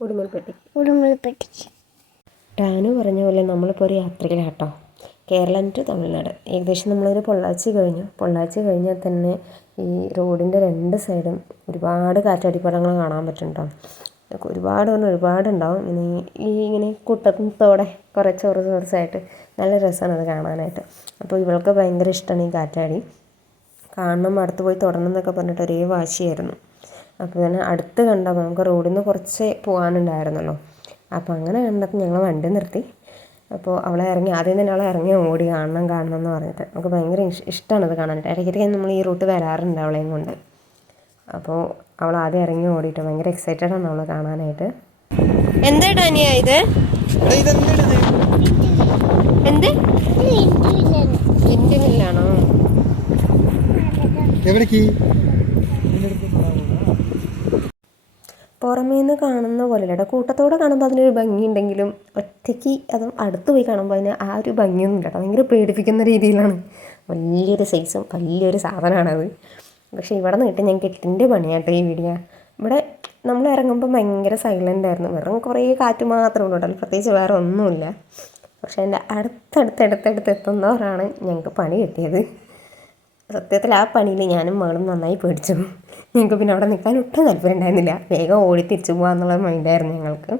ഉടുമ്പൽപ്പെട്ടി. ടാനു പറഞ്ഞ പോലെ നമ്മളിപ്പോൾ ഒരു യാത്രയിലാട്ടോ. കേരളം ടു തമിഴ്നാട്. ഏകദേശം നമ്മളൊരു പൊള്ളാച്ചി കഴിഞ്ഞാൽ തന്നെ ഈ റോഡിൻ്റെ രണ്ട് സൈഡും ഒരുപാട് കാറ്റാടിപ്പടങ്ങൾ കാണാൻ പറ്റുന്നുണ്ടോ. ഒരുപാടുണ്ടാവും. ഇങ്ങനെ കൂട്ടത്തോടെ കുറച്ചായിട്ട് നല്ല രസമാണ് അത് കാണാനായിട്ട്. അപ്പോൾ ഇവൾക്ക് ഭയങ്കര ഇഷ്ടമാണ് ഈ കാറ്റാടി. കാണണം, അടുത്ത് പോയി തൊടണം എന്നൊക്കെ പറഞ്ഞിട്ട് ഒരേ വാശിയായിരുന്നു. അപ്പോൾ തന്നെ അടുത്ത് കണ്ടപ്പോൾ നമുക്ക് റോഡിൽ നിന്ന് കുറച്ച് പോകാനുണ്ടായിരുന്നല്ലോ. അപ്പോൾ അങ്ങനെ കണ്ടപ്പോൾ ഞങ്ങൾ വണ്ടി നിർത്തി. അപ്പോൾ ആദ്യം തന്നെ അവളെ ഇറങ്ങി ഓടി കാണണം എന്ന് പറഞ്ഞിട്ട്. നമുക്ക് ഭയങ്കര ഇഷ്ടമാണ് ഇത് കാണാനായിട്ട്. ഇടയ്ക്കിടയ്ക്ക് നമ്മൾ ഈ റൂട്ട് വരാറുണ്ട് അവളെയും കൊണ്ട്. അപ്പോൾ അവൾ ആദ്യം ഇറങ്ങി ഓടിയിട്ട് ഭയങ്കര എക്സൈറ്റഡ് ആണ് അവളെ കാണാനായിട്ട്. എന്താ ഡാനിയ ഇത്? എന്ത് എൻ്റെ മില്ലാണോ? പുറമേ നിന്ന് കാണുന്ന പോലെയല്ല, കൂട്ടത്തോടെ കാണുമ്പോൾ അതിനൊരു ഭംഗിയുണ്ടെങ്കിലും ഒറ്റയ്ക്ക് അതും അടുത്ത് പോയി കാണുമ്പോൾ അതിന് ആ ഒരു ഭംഗിയൊന്നും ഇല്ല കേട്ടോ. ഭയങ്കര പേടിപ്പിക്കുന്ന രീതിയിലാണ്. വലിയൊരു സൈസും വലിയൊരു സാധനമാണത്. പക്ഷേ ഇവിടെ നിന്ന് കിട്ടും ഞങ്ങൾക്ക് 8ൻ്റെ പണിയാട്ടോ ഈ വീഡിയോ. ഇവിടെ നമ്മൾ ഇറങ്ങുമ്പോൾ ഭയങ്കര സൈലൻ്റ് ആയിരുന്നു. വെറും കുറേ കാറ്റ് മാത്രമേ ഉള്ളൂ കേട്ടോ, പ്രത്യേകിച്ച് വേറെ ഒന്നുമില്ല. പക്ഷേ എൻ്റെ അടുത്തടുത്ത് എത്തുന്നവരാണ് ഞങ്ങൾക്ക് പണി കിട്ടിയത്. സത്യത്തിൽ ആ പണിയിൽ ഞാനും മകളും നന്നായി പേടിച്ചു. ഞങ്ങൾക്ക് പിന്നെ അവിടെ നിൽക്കാൻ ഒട്ടും താല്പര്യം ഉണ്ടായിരുന്നില്ല. വേഗം ഓടി തിരിച്ചു പോകാമെന്നുള്ള മൈൻഡായിരുന്നു ഞങ്ങൾക്ക്.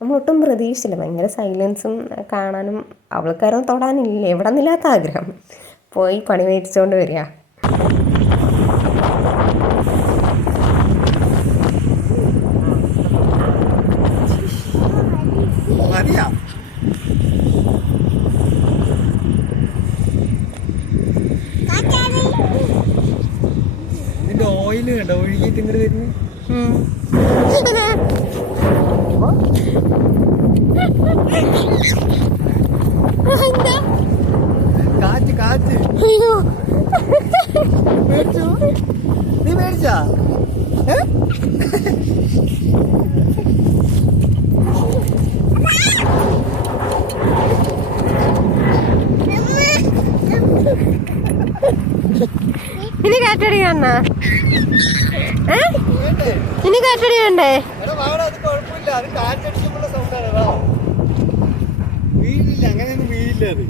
നമ്മളൊട്ടും പ്രതീക്ഷിച്ചില്ല. ഭയങ്കര സൈലൻസും കാണാനും അവൾക്കാരോ തൊടാനില്ല, എവിടെ നിന്നില്ലാത്ത ആഗ്രഹം. പോയി പണി മേടിച്ചുകൊണ്ട് വരിക. ഓയില് കണ്ടോ ഒഴുകിയിട്ട് ഇങ്ങോട്ട് വരുന്നു. കാറ്റ് നീ മേടിച്ചാ? ഇനി കാറ്റടി കാണണ? ഇനി കാറ്റടി വേണ്ടേ? കുഴപ്പമില്ല, അത് കാറ്റടിക്കുമ്പോൾ സൗണ്ടാണ്. വീഴില്ല, അങ്ങനെയൊന്നും വീഴില്ല അത്.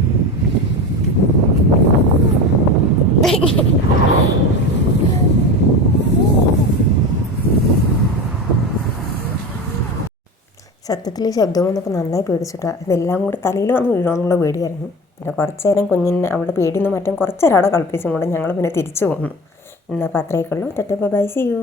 സത്യത്തിൽ ഈ ശബ്ദം വന്നപ്പോൾ നന്നായി പേടിച്ചിട്ടാ. ഇതെല്ലാം കൂടി തലയിൽ വന്ന് വീഴുമെന്നുള്ള പേടിയായിരുന്നു. പിന്നെ കുറച്ച് നേരം കുഞ്ഞിനെ അവിടെ പേടിയൊന്നും കുറച്ച് നേരം അവിടെ കളിപ്പിച്ചും കൊണ്ട് ഞങ്ങൾ പിന്നെ തിരിച്ചു പോന്നു. എന്നാൽ അപ്പോൾ അത്രയൊക്കെ ഉള്ളൂ. Bye, see U.